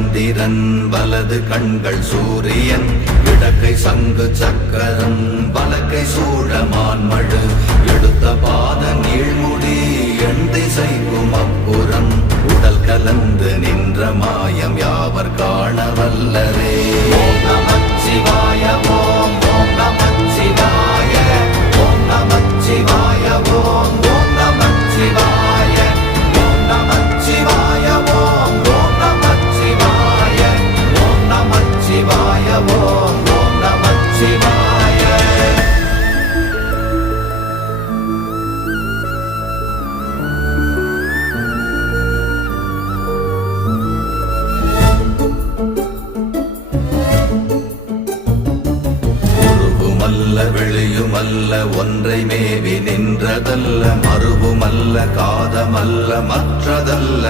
சந்திரன் வலது கண்கள் சூரியன் இடக்கை சங்கு சக்கரம் வலக்கை சூழமான்மழு எடுத்த பாத நீழ்முடி எண் திசைக்கும் அப்புறம் உடல் கலந்து நின்ற மாயம் யாவர் காண வல்லரே. ஓம் நமச்சிவாய ஓம் ஓம் நமச்சிவாய ஓம் நமச்சிவாய ஓம் ஓம் நமச்சிவாய ஓம் நமச்சிவாய ஓம் ஓம் நமச்சிவாய ஓம் நமச்சிவாய ஓம் ஓம் நமச்சிவாய. வெளியுமல்ல ஒன்றை மேவி நின்றதல்ல மறுவுமல்ல காதமல்ல மற்றதல்ல